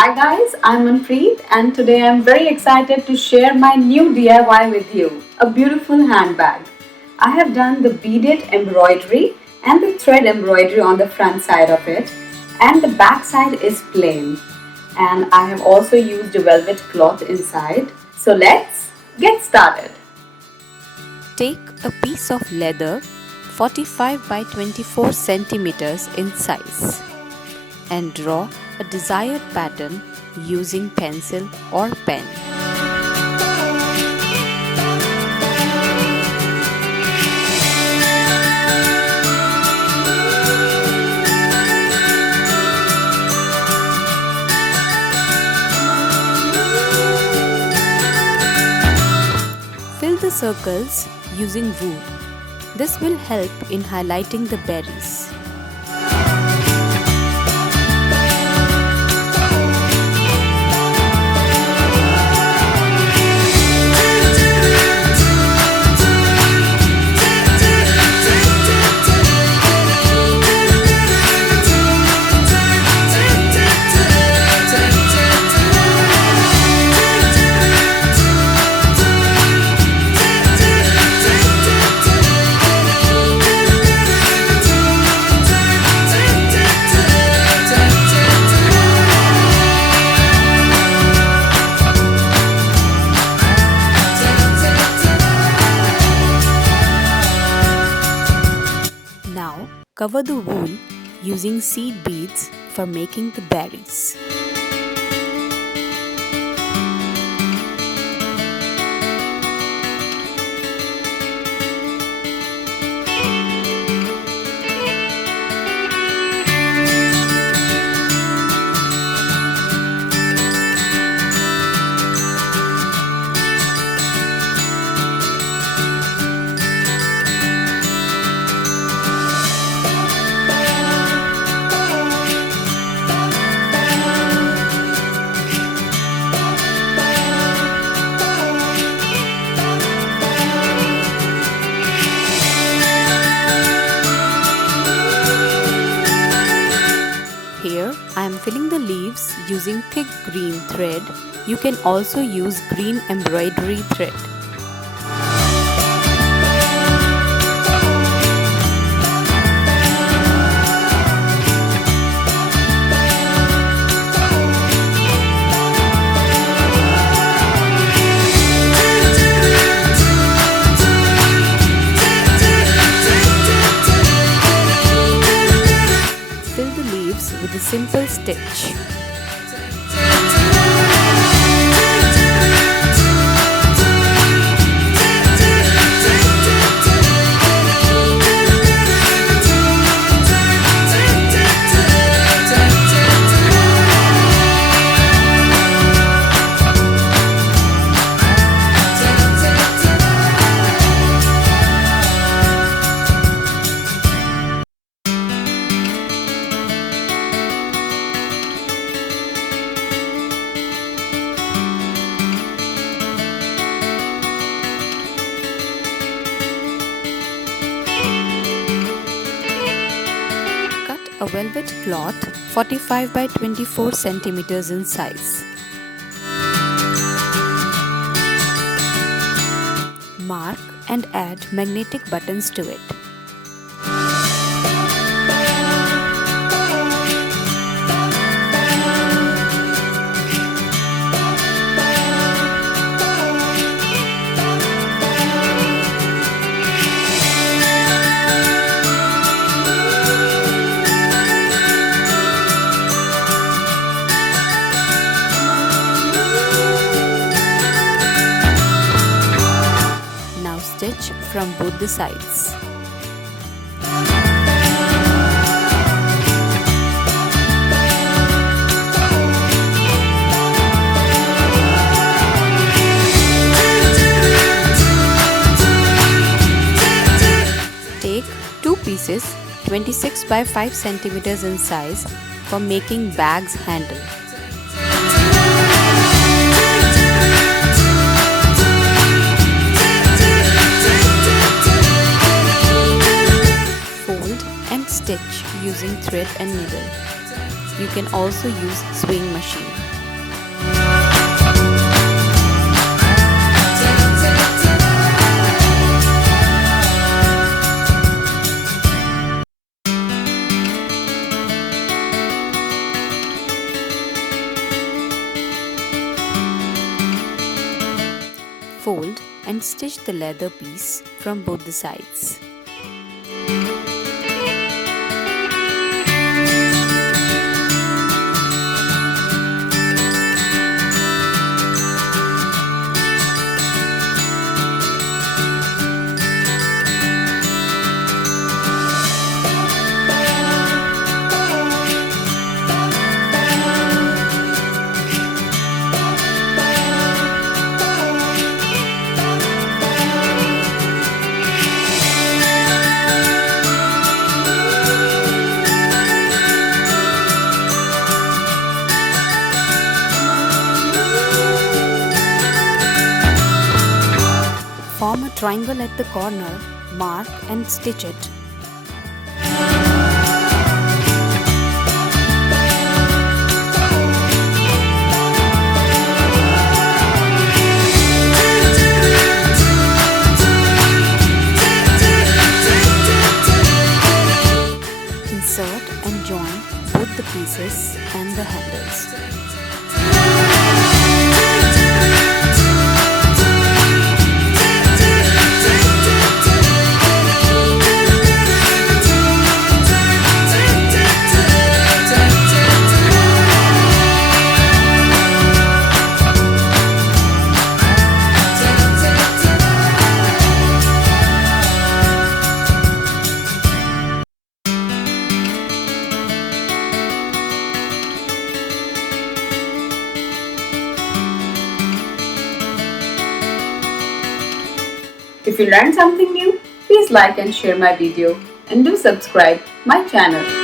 Hi guys, I'm Manpreet and today I'm very excited to share my new DIY with you, a beautiful handbag. I have done the beaded embroidery and the thread embroidery on the front side of it, and the back side is plain. And I have also used a velvet cloth inside. So let's get started. Take a piece of leather 45 by 24 centimeters in size and draw a desired pattern using pencil or pen. Fill the circles using wool. This will help in highlighting the berries. Now cover the wool using seed beads for making the berries. Here I am filling the leaves using thick green thread. You can also use green embroidery thread. Fill the leaves with a simple stitch. A velvet cloth 45 by 24 centimeters in size. Mark and add magnetic buttons to it. Stitch from both the sides. Take two pieces 26 by 5 centimeters in size for making bag's handle. Stitch using thread and needle. You can also use sewing machine. fold and stitch the leather piece from both the sides. Form a triangle at the corner, mark and stitch it. Insert and join both the pieces and the handles. If you learned something new, please like and share my video and do subscribe my channel.